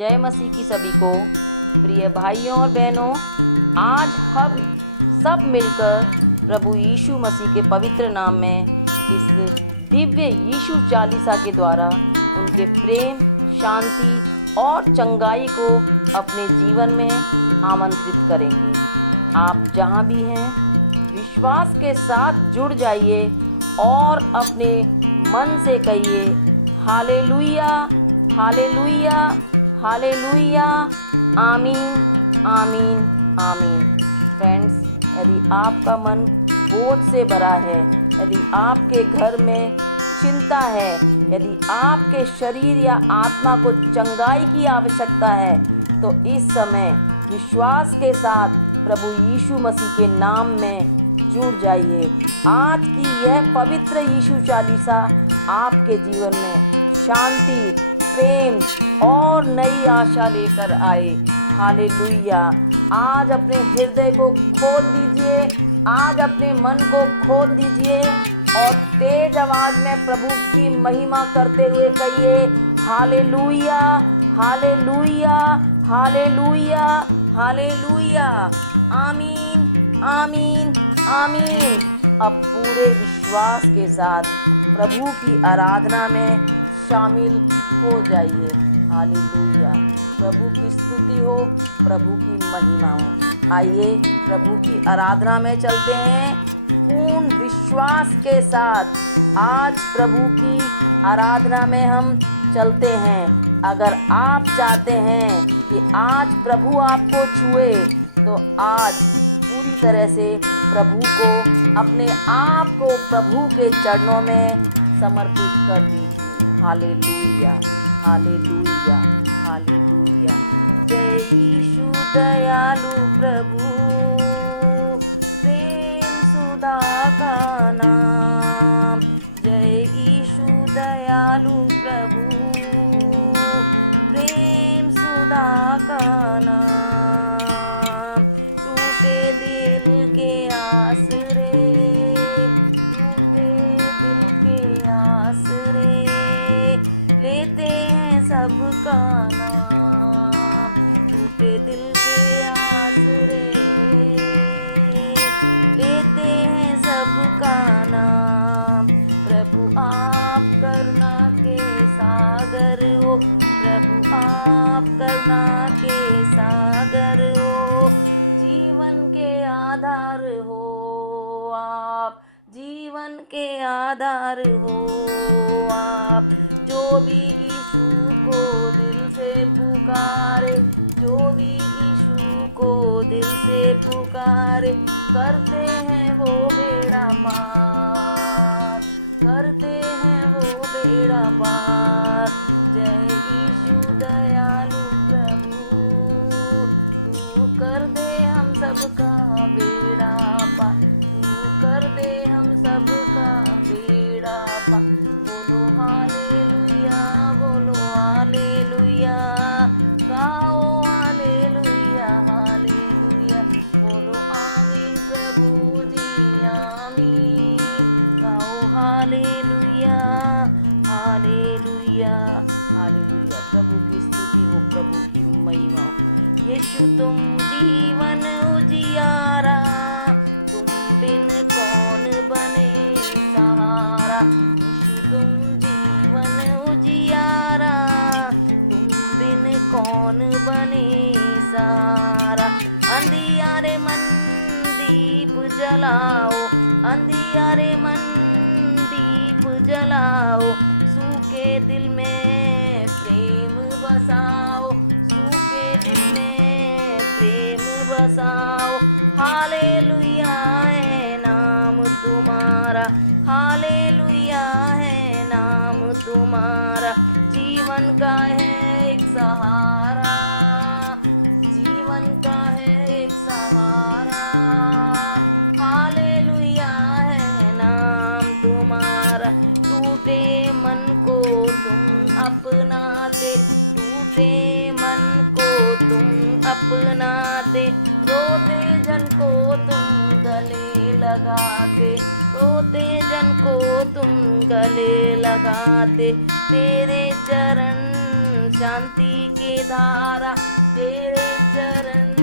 जय मसीह की सभी को। प्रिय भाइयों और बहनों, आज हम सब मिलकर प्रभु यीशु मसीह के पवित्र नाम में इस दिव्य यीशु चालीसा के द्वारा उनके प्रेम, शांति और चंगाई को अपने जीवन में आमंत्रित करेंगे। आप जहाँ भी हैं, विश्वास के साथ जुड़ जाइए और अपने मन से कहिए, हालेलुया, हालेलुया, हालेलुया, आमीन, आमीन, आमीन। फ्रेंड्स, यदि आपका मन बोझ से भरा है, यदि आपके घर में चिंता है, यदि आपके शरीर या आत्मा को चंगाई की आवश्यकता है, तो इस समय विश्वास के साथ प्रभु यीशु मसीह के नाम में जुड़ जाइए। आज की यह पवित्र यीशु चालीसा आपके जीवन में शांति, प्रेम और नई आशा लेकर आए। हालेलुया। आज अपने हृदय को खोल दीजिए, आज अपने मन को खोल दीजिए और तेज आवाज में प्रभु की महिमा करते हुए कहिए, हालेलुया, हालेलुया, हालेलुया, हालेलुया, आमीन, आमीन, आमीन। अब पूरे विश्वास के साथ प्रभु की आराधना में शामिल हो जाइए। हालेलुया। प्रभु की स्तुति हो, प्रभु की महिमा हो। आइए प्रभु की आराधना में चलते हैं पूर्ण विश्वास के साथ। आज प्रभु की आराधना में हम चलते हैं। अगर आप चाहते हैं कि आज प्रभु आपको छुए, तो आज पूरी तरह से प्रभु को, अपने आप को प्रभु के चरणों में समर्पित कर दीजिए। Hallelujah, hallelujah, hallelujah. जय यीशु दयालु प्रभु, प्रेम सुधा का नाम। जय यीशु दयालु प्रभु, प्रेम सुधा का नाम। टूटे दिल के आसरे, टूटे दिल के आसरे, लेते हैं सबका नाम। टूटे दिल के आसरे, लेते हैं सबका नाम। प्रभु आप करुणा के सागर हो, प्रभु आप करुणा के सागर हो, जीवन के आधार हो आप, जीवन के आधार हो आप। जो भी यीशु को दिल से पुकारे, जो भी यीशु को दिल से पुकारे, करते हैं वो बेड़ा पार, करते हैं वो बेड़ा पार। जय यीशु दयालु प्रभु, तू कर दे हम सबका बेड़ा पार, तू कर दे हम सबका बेड़ा पार। बोलो हालेलुया, बोलो हालेलुया, गाओ हालेलुया, हालेलुया। बोलो आमीन प्रभु जी, आमीन। गाओ हालेलुया, हालेलुया, हालेलुया। प्रभु की स्तुति हो, प्रभु की महिमा हो। यीशु तुम जीवन उजियारा, तुम बिन कौन बने सहारा। यीशु तुम जीवन उजियारा, तुम बिन कौन बने सहारा। अंधियारे मन दीप जलाओ, अंधियारे मन दीप जलाओ, सूखे दिल में प्रेम बसाओ, सूखे दिल में प्रेम बसाओ। हालेलुया है नाम तुम्हारा, हालेलुया है नाम तुम्हारा। जीवन का है एक सहारा, जीवन का है एक सहारा। हालेलुया है नाम तुम्हारा। टूटे मन को तुम अपनाते, टूटे मन को तुम अपनाते, रोते जन को तुम गले लगाते, रोते जन को तुम गले लगाते। तेरे चरण शांति के धारा तेरे चरण,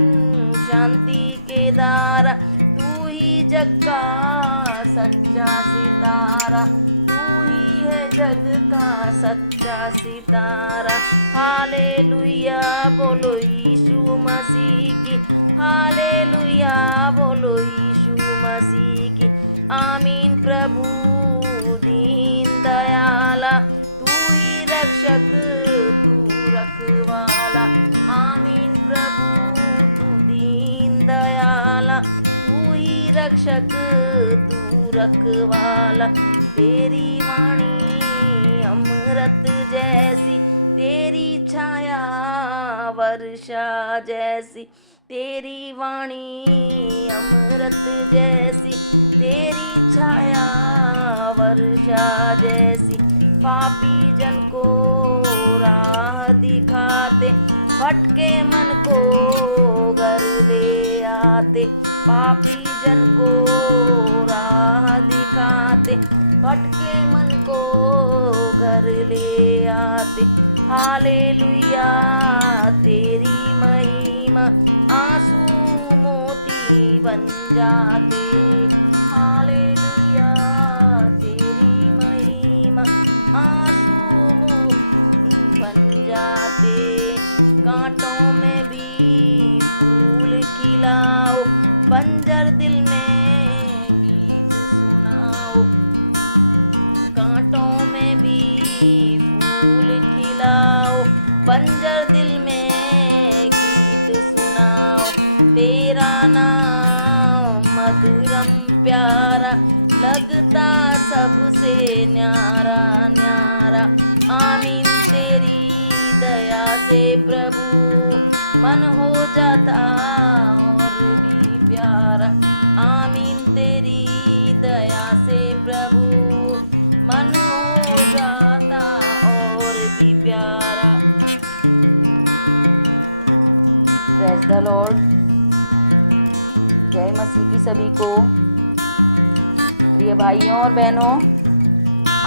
शांति के धारा तू ही जग का सच्चा सितारा, तू ही है जग का सच्चा सितारा। हालेलुया बोलो यीशु मसीह की, हालेलुया बोलो यीशु मसीह की। आमीन प्रभु दीन दयाला, तू ही रक्षक तू रखवाला। आमीन प्रभु तू दीन दयाला, तू ही रक्षक तू रखवाला। तेरी वाणी अमृत जैसी, तेरी छाया वर्षा जैसी, तेरी वाणी अमृत जैसी, तेरी छाया वर्षा जैसी। पापी जन को राह दिखाते, भटके मन को घर ले आते। पापी जन को राह दिखाते, भटके मन को घर ले आते। हालेलुया तेरी महिमा आंसू मोती बन जाते। हालेलुया तेरी महिमा आंसू मोती बन जाते। कांटों में भी फूल खिलाओ, बंजर दिल में गीत सुनाओ। कांटों में भी फूल खिलाओ, बंजर दिल में गीत सुनाओ। तेरा नाम मधुरम प्यारा, लगता सबसे न्यारा न्यारा। आमीन तेरी दया से प्रभु मन हो जाता और भी प्यारा। आमीन तेरी दया से प्रभु मन हो जाता और भी प्यारा। Praise the Lord. जय मसीह की सभी को। प्रिय भाइयों और बहनों,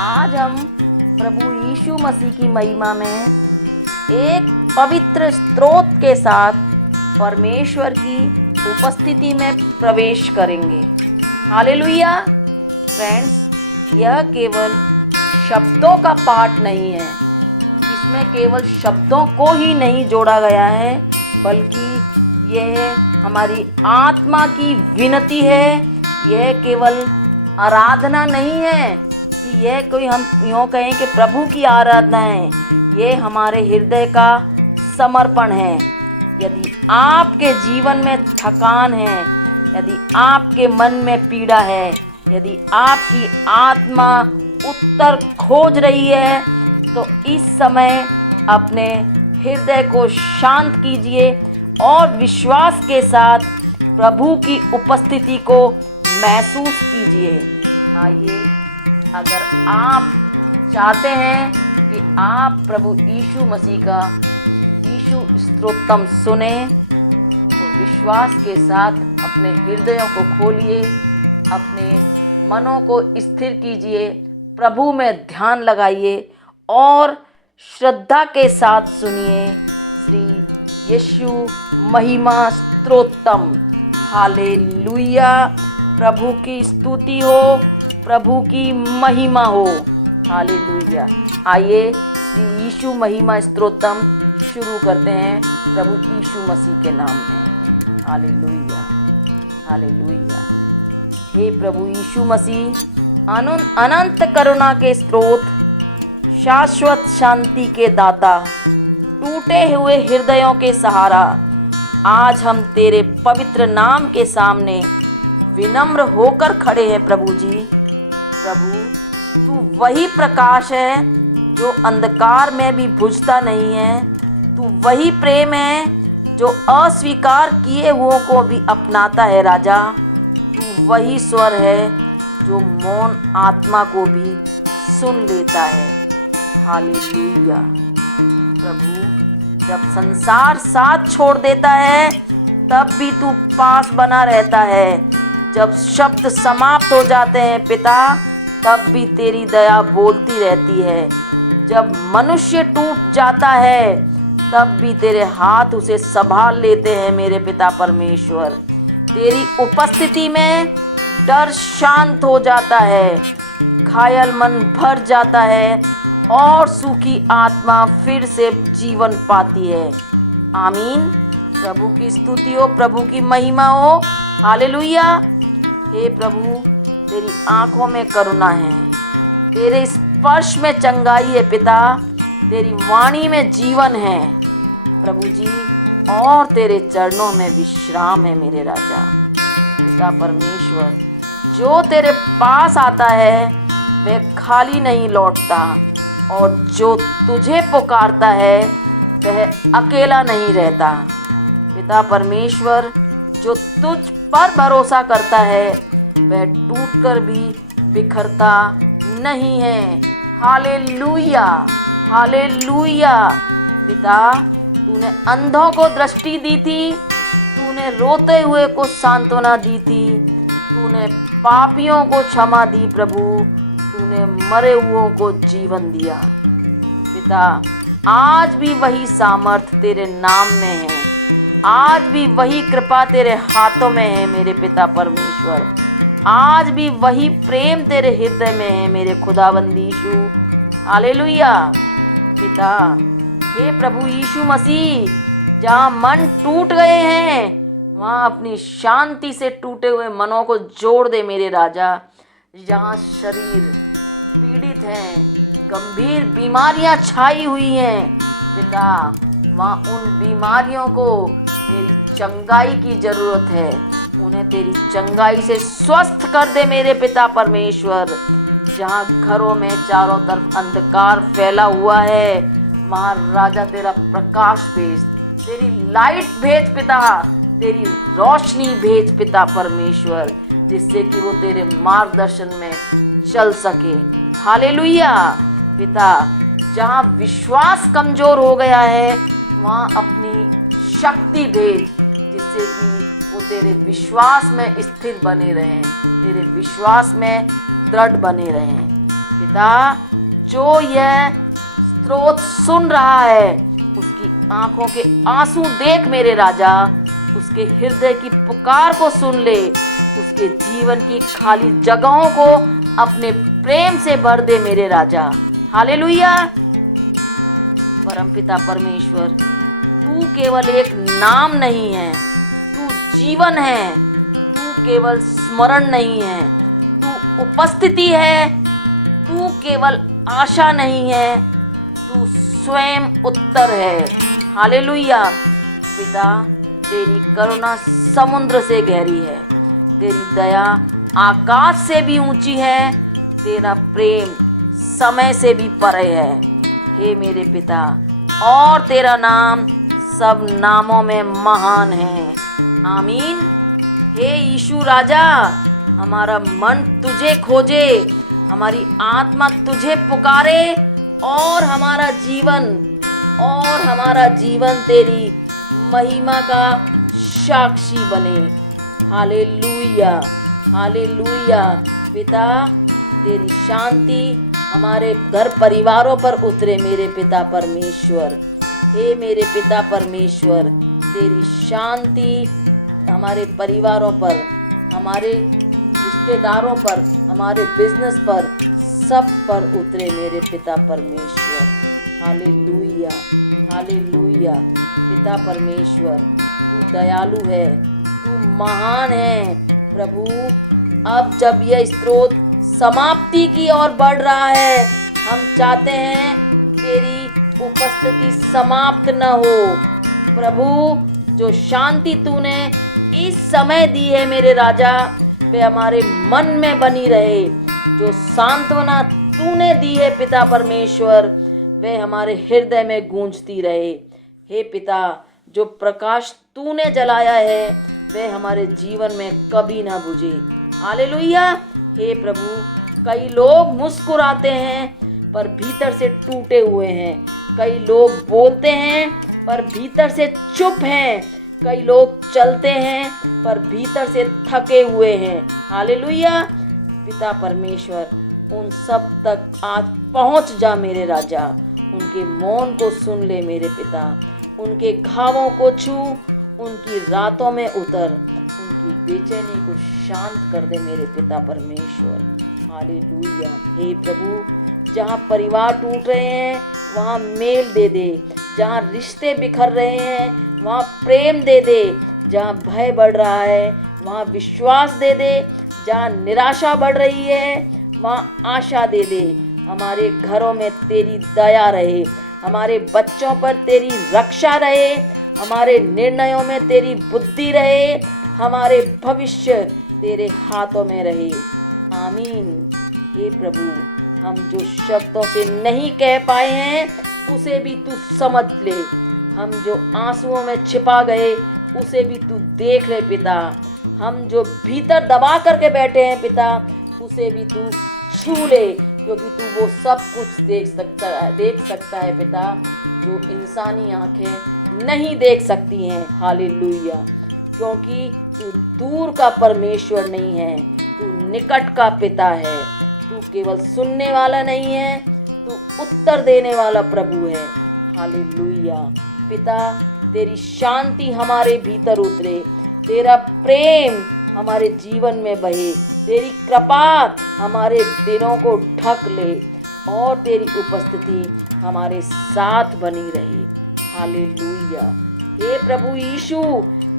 आज हम प्रभु यीशु मसीह की महिमा में एक पवित्र स्तोत्र के साथ परमेश्वर की उपस्थिति में प्रवेश करेंगे। हालेलुया। फ्रेंड्स, यह केवल शब्दों का पाठ नहीं है, इसमें केवल शब्दों को ही नहीं जोड़ा गया है, बल्कि यह हमारी आत्मा की विनती है। यह केवल आराधना नहीं है कि यह कोई हम यूँ कहें कि प्रभु की आराधना है, ये हमारे हृदय का समर्पण है। यदि आपके जीवन में थकान है, यदि आपके मन में पीड़ा है, यदि आपकी आत्मा उत्तर खोज रही है, तो इस समय अपने हृदय को शांत कीजिए और विश्वास के साथ प्रभु की उपस्थिति को महसूस कीजिए। आइए, अगर आप चाहते हैं कि आप प्रभु यीशु मसीह का यीशु स्तोत्रम सुने, तो विश्वास के साथ अपने हृदयों को खोलिए, अपने मनों को स्थिर कीजिए, प्रभु में ध्यान लगाइए और श्रद्धा के साथ सुनिए श्री यीशु महिमा स्तोत्रम। हालेलुया। प्रभु की स्तुति हो, प्रभु की महिमा हो। हालेलुया। आइए श्री यीशु महिमा स्तोत्रम शुरू करते हैं प्रभु यीशु मसीह के नाम में। Hallelujah, hallelujah. हे प्रभु यीशु मसीह, अनंत करुणा के स्रोत, शाश्वत शांति के दाता, टूटे हुए हृदयों के सहारा, आज हम तेरे पवित्र नाम के सामने विनम्र होकर खड़े हैं प्रभु जी। प्रभु, तू वही प्रकाश है जो अंधकार में भी बुझता नहीं है। तू वही प्रेम है जो अस्वीकार किए हुओं को भी अपनाता है राजा। तू वही स्वर है जो मौन आत्मा को भी सुन लेता है। हालेलुया। प्रभु, जब संसार साथ छोड़ देता है, तब भी तू पास बना रहता है। जब शब्द समाप्त हो जाते हैं पिता, तब भी तेरी दया बोलती रहती है। जब मनुष्य टूट जाता है तब भी तेरे हाथ उसे संभाल लेते हैं मेरे पिता परमेश्वर। तेरी उपस्थिति में डर शांत हो जाता है, घायल मन भर जाता है और सूखी आत्मा फिर से जीवन पाती है। आमीन। प्रभु की स्तुति हो, प्रभु की महिमा हो। हालेलुया। हे प्रभु, तेरी आंखों में करुणा है, तेरे स्पर्श में चंगाई है पिता, तेरी वाणी में जीवन है प्रभु जी, और तेरे चरणों में विश्राम है मेरे राजा। पिता परमेश्वर, जो तेरे पास आता है वह खाली नहीं लौटता, और जो तुझे पुकारता है वह अकेला नहीं रहता। पिता परमेश्वर, जो तुझ पर भरोसा करता है वह टूटकर भी बिखरता नहीं है। Hallelujah, hallelujah. पिता, तूने अंधों को दृष्टि दी थी, तूने रोते हुए को सांत्वना दी थी, तूने पापियों को क्षमा दी प्रभु, तूने मरे हुओं को जीवन दिया। पिता, आज भी वही सामर्थ तेरे नाम में है, आज भी वही कृपा तेरे हाथों में है मेरे पिता परमेश्वर, आज भी वही प्रेम तेरे हृदय में है मेरे खुदावंद यीशु। हालेलुया। पिता, हे प्रभु यीशु मसीह, जहाँ मन टूट गए हैं वहाँ अपनी शांति से टूटे हुए मनों को जोड़ दे मेरे राजा। जहाँ शरीर पीड़ित हैं, गंभीर बीमारियां छाई हुई हैं पिता, वहाँ उन बीमारियों को तेरी चंगाई की जरूरत है, उन्हें तेरी चंगाई से स्वस्थ कर दे मेरे पिता परमेश्वर। जहाँ घरों में चारों तरफ अंधकार फैला हुआ है वहाँ राजा तेरा प्रकाश भेज, तेरी लाइट भेज पिता, तेरी रोशनी भेज पिता परमेश्वर, जिससे कि वो तेरे मार्गदर्शन में चल सके। हालेलुया। पिता, जहाँ विश्वास कमजोर हो गया है वहाँ अपनी शक्ति भेज, जिससे कि वो तेरे विश्वास में स्थिर बने रहें, तेरे विश्वास में दृढ़ बने रहें। पिता, जो यह स्रोत सुन रहा है उसकी आंखों के आंसू देख मेरे राजा, उसके हृदय की पुकार को सुन ले, उसके जीवन की खाली जगहों को अपने प्रेम से भर दे मेरे राजा। हालेलुया। परमपिता परमेश्वर, तू केवल एक नाम नहीं है, तू जीवन है, तू केवल स्मरण नहीं है, तू उपस्थिति है, तू केवल आशा नहीं है, तू स्वयं उत्तर है। हालेलुया। पिता, तेरी करुणा समुद्र से गहरी है, तेरी दया आकाश से भी ऊंची है, तेरा प्रेम समय से भी परे है हे मेरे पिता, और तेरा नाम सब नामों में महान है। आमीन। हे यीशु राजा, हमारा मन तुझे खोजे, हमारी आत्मा तुझे पुकारे, और हमारा जीवन तेरी महिमा का साक्षी बने। Hallelujah, hallelujah. पिता, तेरी शांति हमारे घर परिवारों पर उतरे मेरे पिता परमेश्वर। हे मेरे पिता परमेश्वर, तेरी शांति हमारे परिवारों पर, हमारे रिश्तेदारों पर, हमारे बिजनेस पर, सब पर उतरे मेरे पिता परमेश्वर। Hallelujah, hallelujah. पिता परमेश्वर, तू दयालु है, तू महान है प्रभु। अब जब यह स्रोत समाप्ति की ओर बढ़ रहा है, हम चाहते हैं तेरी उपस्थिति समाप्त न हो प्रभु। जो शांति तूने इस समय दी है मेरे राजा, वे हमारे मन में बनी रहे। जो सांत्वना तूने दी है पिता परमेश्वर, वे हमारे हृदय में गूंजती रहे। हे पिता, जो प्रकाश तूने जलाया है वे हमारे जीवन में कभी ना बुझे। हालेलुया। हे प्रभु, कई लोग मुस्कुराते हैं पर भीतर से टूटे हुए हैं, कई लोग बोलते हैं पर भीतर से चुप हैं, कई लोग चलते हैं पर भीतर से थके हुए हैं। हालेलुया। पिता परमेश्वर, उन सब तक आज पहुंच जा मेरे राजा। उनके मौन को सुन ले मेरे पिता, उनके घावों को छू, उनकी रातों में उतर, उनकी बेचैनी को शांत कर दे मेरे पिता परमेश्वर। हालेलुया। हे प्रभु, जहाँ परिवार टूट रहे हैं वहाँ मेल दे दे, जहाँ रिश्ते बिखर रहे हैं वहाँ प्रेम दे दे, जहाँ भय बढ़ रहा है वहाँ विश्वास दे दे, जहाँ निराशा बढ़ रही है वहाँ आशा दे दे। हमारे घरों में तेरी दया रहे, हमारे बच्चों पर तेरी रक्षा रहे, हमारे निर्णयों में तेरी बुद्धि रहे, हमारे भविष्य तेरे हाथों में रहे। आमीन। हे प्रभु, हम जो शब्दों से नहीं कह पाए हैं उसे भी तू समझ ले, हम जो आंसुओं में छिपा गए उसे भी तू देख ले पिता, हम जो भीतर दबा करके बैठे हैं पिता उसे भी तू छू ले, क्योंकि तू वो सब कुछ देख सकता है पिता, जो इंसानी आंखें नहीं देख सकती हैं। हालेलुया। क्योंकि तू दूर का परमेश्वर नहीं है, तू निकट का पिता है, तू केवल सुनने वाला नहीं है, तू उत्तर देने वाला प्रभु है। हालेलुया। पिता, तेरी शांति हमारे भीतर उतरे, तेरा प्रेम हमारे जीवन में बहे, तेरी कृपा हमारे दिनों को ढक ले और तेरी उपस्थिति हमारे साथ बनी रहे। हालेलुया। हे प्रभु यीशु,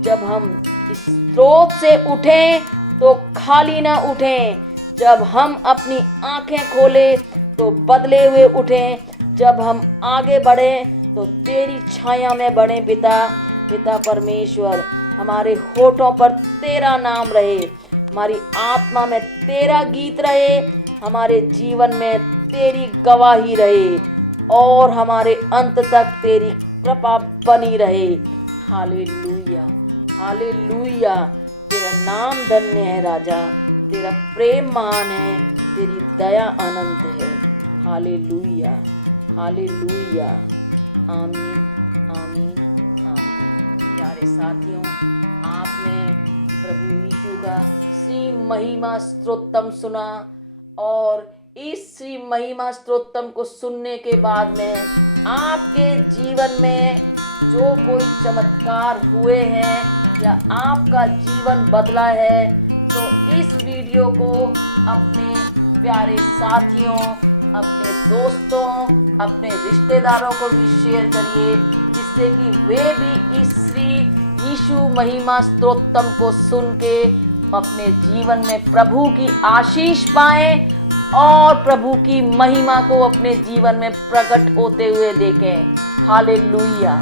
जब हम इस स्रोत से उठें तो खाली ना उठें, जब हम अपनी आंखें खोलें तो बदले हुए उठें, जब हम आगे बढ़ें तो तेरी छाया में बढ़ें पिता। पिता परमेश्वर, हमारे होठों पर तेरा नाम रहे, हमारी आत्मा में तेरा गीत रहे, हमारे जीवन में तेरी गवाही रहे और हमारे अंत तक तेरी कृपा बनी रहे। हालेलुया। हालेलुया। तेरा नाम धन्य है राजा, तेरा प्रेम महान है, तेरी दया अनंत है। हालेलुया। हालेलुया। आमीन, आमीन, आमीन। प्यारे साथियों, आपने प्रभु यीशु का श्री महिमा स्तोत्रम सुना और इस श्री महिमा स्तोत्रम को सुनने के बाद में आपके जीवन में जो कोई चमत्कार हुए हैं या आपका जीवन बदला है, तो इस वीडियो को अपने प्यारे साथियों, अपने दोस्तों, अपने रिश्तेदारों को भी शेयर करिए, जिससे कि वे भी इस श्री यीशु महिमा स्तोत्रम को सुन के अपने जीवन में प्रभु की आशीष पाएं और प्रभु की महिमा को अपने जीवन में प्रकट होते हुए देखें। Hallelujah.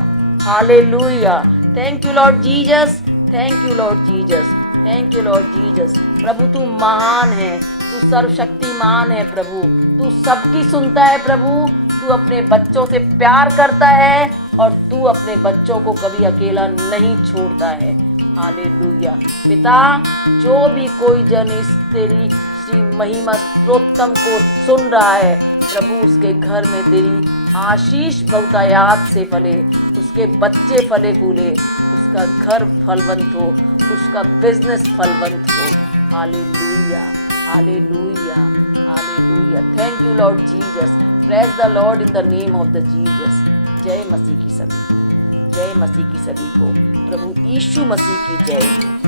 Hallelujah. Thank you Lord Jesus, thank you Lord Jesus, thank you Lord Jesus. प्रभु तू महान है, तू सर्वशक्तिमान है प्रभु, तू सबकी सुनता है प्रभु, तू अपने बच्चों से प्यार करता है और तू अपने बच्चों को कभी अकेला नहीं छोड़ता है। हालेलुया। पिता, जो भी कोई जन इस तेरी श्री महिमा स्तोत्रम को सुन रहा है प्रभु, उसके घर में तेरी आशीष बहुतायात से फले, उसके बच्चे फले फूले, उसका घर फलवंत हो, उसका बिजनेस फलवंत हो। Hallelujah. Hallelujah. Hallelujah. Thank you Lord Jesus. Praise the Lord in the name of the Jesus. जय मसीह की सभी को, जय मसीह की सभी को, प्रभु यीशु मसीह की जय हो।